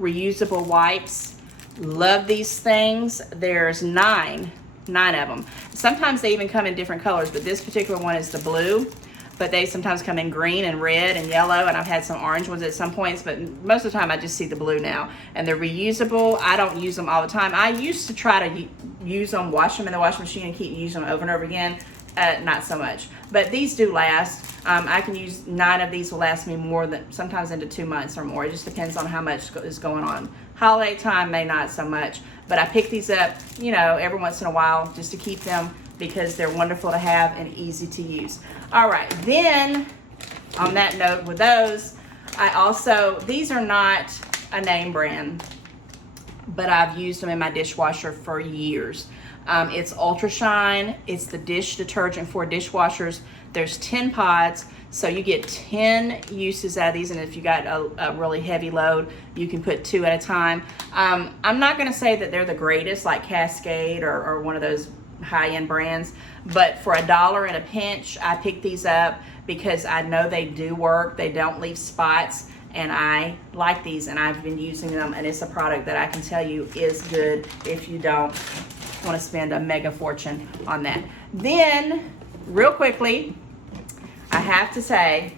reusable wipes. Love these things. There's nine of them. Sometimes they even come in different colors, but this particular one is the blue, but they sometimes come in green and red and yellow, and I've had some orange ones at some points, but most of the time I just see the blue now. And they're reusable. I don't use them all the time. I used to try to use them, wash them in the washing machine and keep using them over and over again. Not so much, but these do last. I can use 9 of these. Will last me more than sometimes into 2 months or more. It just depends on how much is going on. Holiday time may not so much, but I pick these up, you know, every once in a while just to keep them because they're wonderful to have and easy to use. All right, then on that note with those, these are not a name brand, but I've used them in my dishwasher for years. It's Ultra Shine. It's the dish detergent for dishwashers. There's 10 pods, so you get 10 uses out of these, and if you got a really heavy load, you can put 2 at a time. I'm not gonna say that they're the greatest like Cascade or one of those high-end brands, but for $1 and a pinch, I picked these up because I know they do work. They don't leave spots, and I like these, and I've been using them, and it's a product that I can tell you is good if you don't want to spend a mega fortune on that. Then, real quickly, I have to say,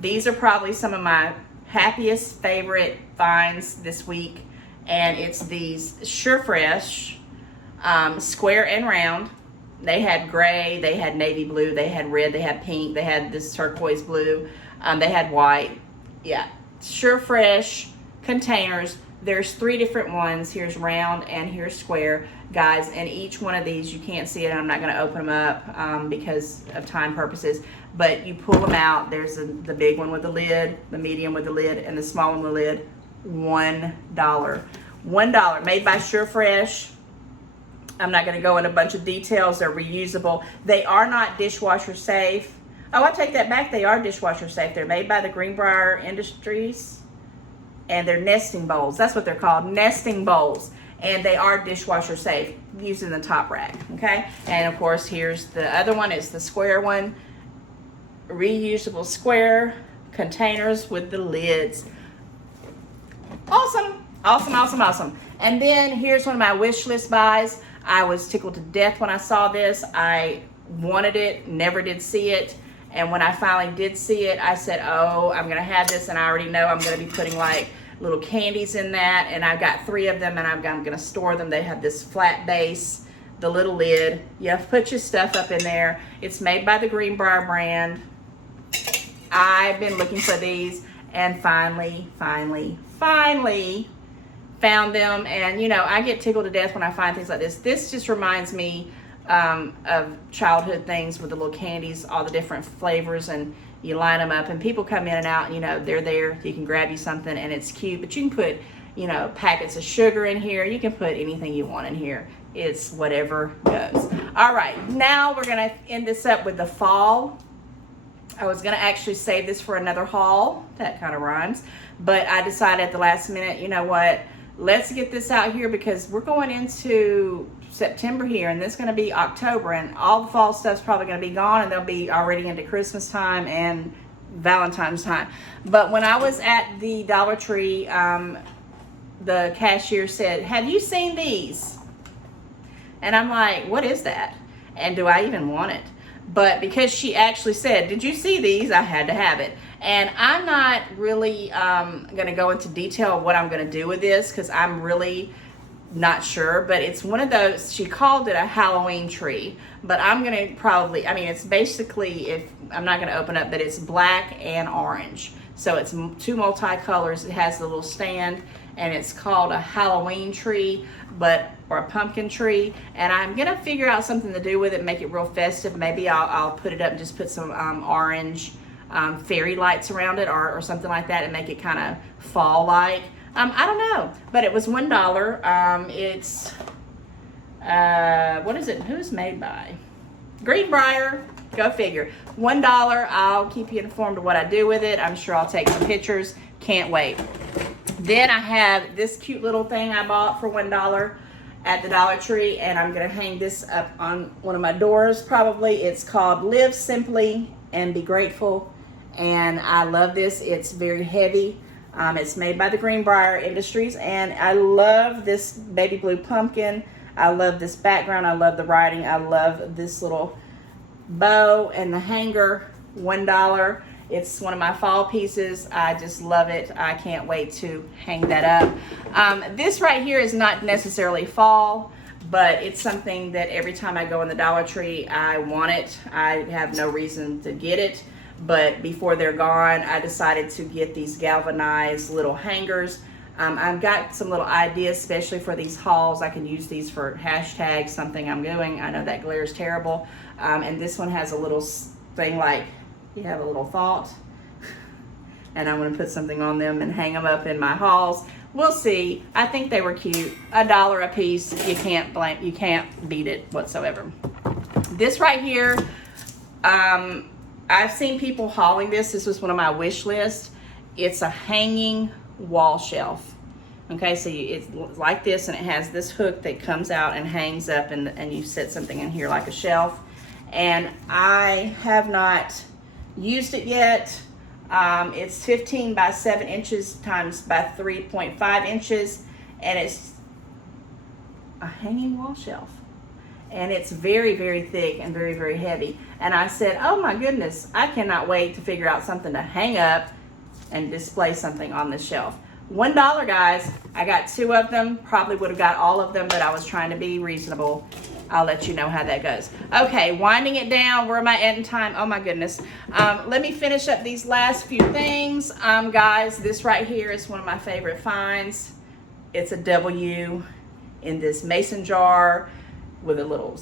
these are probably some of my happiest favorite finds this week, and it's these SureFresh square and round. They had gray, they had navy blue, they had red, they had pink, they had this turquoise blue, they had white. Yeah, SureFresh containers. There's 3 different ones. Here's round and here's square, guys, and each one of these, you can't see it. I'm not going to open them up because of time purposes, but you pull them out. There's the big one with the lid, the medium with the lid, and the small one with the lid. $1. $1, made by SureFresh. I'm not going to go into a bunch of details. They're reusable. They are not dishwasher safe. Oh, I take that back. They are dishwasher safe. They're made by the Greenbrier Industries, and they're nesting bowls. That's what they're called, nesting bowls. And they are dishwasher safe, using the top rack, okay? And of course, here's the other one. It's the square one. Reusable square containers with the lids. Awesome, awesome, awesome, awesome. And then here's one of my wish list buys. I was tickled to death when I saw this. I wanted it, never did see it. And when I finally did see it, I said, oh, I'm gonna have this, and I already know I'm gonna be putting like little candies in that, and I've got 3 of them, and I'm gonna store them. They have this flat base, the little lid. You put your stuff up in there. It's made by the Greenbrier brand. I've been looking for these, and finally found them. And you know, I get tickled to death when I find things like this. This just reminds me of childhood things with the little candies, all the different flavors, and you line them up, and people come in and out, and, you know, they're there. You can grab you something, and it's cute, but you can put, you know, packets of sugar in here. You can put anything you want in here. It's whatever goes. All right, now we're gonna end this up with the fall. I was gonna actually save this for another haul. That kind of rhymes, but I decided at the last minute, you know what? Let's get this out here because we're going into September here, and this is going to be October, and all the fall stuff's probably going to be gone, and they'll be already into Christmas time and Valentine's time. But when I was at the Dollar Tree, the cashier said, have you seen these? And I'm like, what is that? And do I even want it? But because she actually said, did you see these? I had to have it. And I'm not really going to go into detail of what I'm going to do with this because I'm really not sure. But it's one of those, she called it a Halloween tree. But I'm going to probably, I mean, it's basically, if I'm not going to open up, but it's black and orange. So it's 2 multicolors. It has the little stand, and it's called a Halloween tree, or a pumpkin tree. And I'm gonna figure out something to do with it, make it real festive. Maybe I'll put it up and just put some orange fairy lights around it, or something like that, and make it kind of fall-like. I don't know, but it was $1. It's what is it? Who's made by? Greenbrier. Go figure. $1. I'll keep you informed of what I do with it. I'm sure I'll take some pictures. Can't wait. Then I have this cute little thing I bought for $1 at the Dollar Tree, and I'm gonna hang this up on one of my doors probably. It's called Live Simply and Be Grateful, and I love this. It's very heavy. It's made by the Greenbrier Industries, and I love this baby blue pumpkin. I love this background. I love the writing. I love this little bow and the hanger. $1. It's one of my fall pieces. I just love it. I can't wait to hang that up. This right here is not necessarily fall, but it's something that every time I go in the Dollar Tree, I want it. I have no reason to get it, but before they're gone, I decided to get these galvanized little hangers. I've got some little ideas, especially for these hauls. I can use these for hashtags, something I'm doing. I know that glare is terrible. And this one has a little thing like, you have a little thought, and I'm going to put something on them and hang them up in my hauls. We'll see. I think they were cute. $1 a piece. You can't beat it whatsoever. This right here, I've seen people hauling this. This was one of my wish lists. It's a hanging wall shelf. Okay, so it's like this, and it has this hook that comes out and hangs up, and you set something in here like a shelf. And I have not used it yet. It's 15 by 7 inches times by 3.5 inches, and it's a hanging wall shelf. And it's very, very thick and very, very heavy. And I said, oh my goodness, I cannot wait to figure out something to hang up and display something on the shelf. $1, guys. I got 2 of them. Probably would have got all of them, but I was trying to be reasonable. I'll let you know how that goes. Okay, winding it down. Where am I at in time? Oh my goodness. Let me finish up these last few things. Guys, this right here is one of my favorite finds. It's a W in this mason jar with a little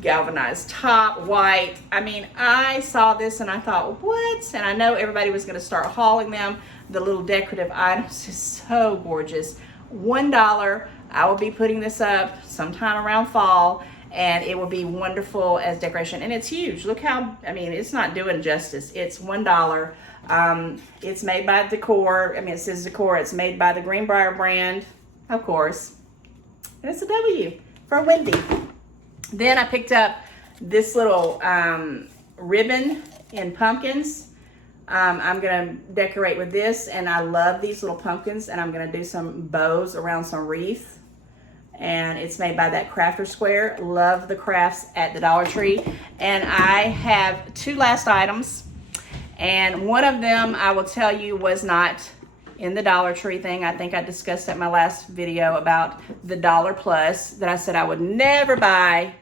galvanized top, white. I mean, I saw this and I thought, what? And I know everybody was going to start hauling them. The little decorative items is so gorgeous. $1. I will be putting this up sometime around fall, and it will be wonderful as decoration. And it's huge. Look how, I mean, it's not doing justice. It's $1. It's made by Decor. I mean, it says Decor. It's made by the Greenbrier brand, of course. And it's a W for Wendy. Then I picked up this little ribbon in pumpkins. I'm gonna decorate with this, and I love these little pumpkins, and I'm gonna do some bows around some wreath. And it's made by that Crafter Square. Love the crafts at the Dollar Tree. And I have 2 last items, and one of them I will tell you was not in the Dollar Tree thing. I think I discussed at my last video about the Dollar Plus, that I said I would never buy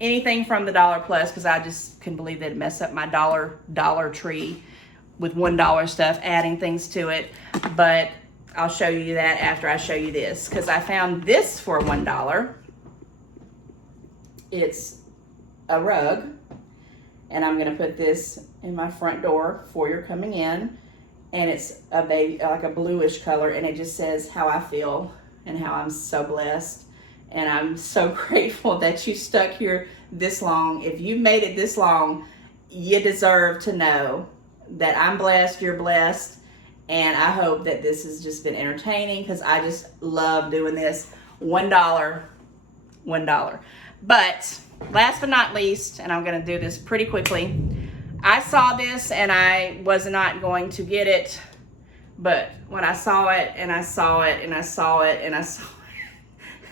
anything from the Dollar Plus because I just couldn't believe they'd mess up my Dollar Tree with $1 stuff, adding things to it. But I'll show you that after I show you this, because I found this for $1. It's a rug, and I'm gonna put this in my front door for you're coming in. And it's a baby, like a bluish color, and it just says how I feel and how I'm so blessed. And I'm so grateful that you stuck here this long. If you made it this long, you deserve to know that I'm blessed, you're blessed, and I hope that this has just been entertaining, because I just love doing this. $1. But last but not least, and I'm gonna do this pretty quickly, I saw this and I was not going to get it, but when I saw it and I saw it and I saw it and I saw it,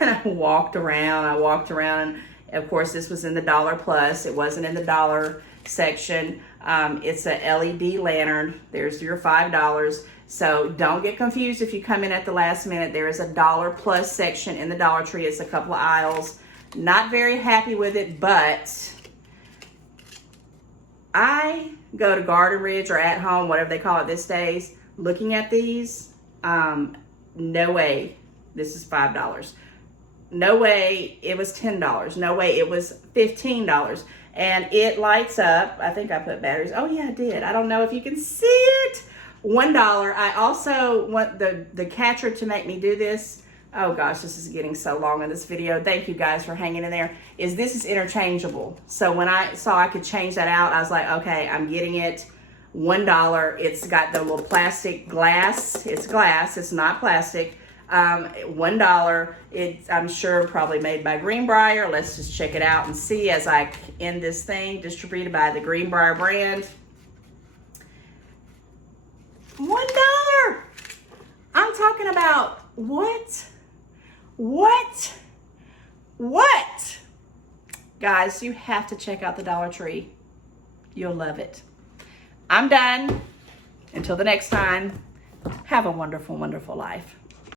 and I walked around, of course this was in the Dollar Plus, it wasn't in the dollar section. It's a LED lantern. There's your $5. So don't get confused if you come in at the last minute. There is a Dollar Plus section in the Dollar Tree. It's a couple of aisles. Not very happy with it, but I go to Garden Ridge or At Home, whatever they call it these days, looking at these. No way this is $5. No way it was $10. No way it was $15. And it lights up. I think I put batteries. Oh yeah, I did. I don't know if you can see it. $1. I also want the catcher to make me do this. Oh gosh, this is getting so long in this video. Thank you guys for hanging in there. This is interchangeable. So when I saw I could change that out, I was like, okay, I'm getting it. $1. It's got the little plastic glass. It's glass, it's not plastic. $1. It's, I'm sure, probably made by Greenbrier. Let's just check it out and see as I end this thing. Distributed by the Greenbrier brand. $1. I'm talking about what? Guys, you have to check out the Dollar Tree. You'll love it. I'm done. Until the next time, have a wonderful, wonderful life.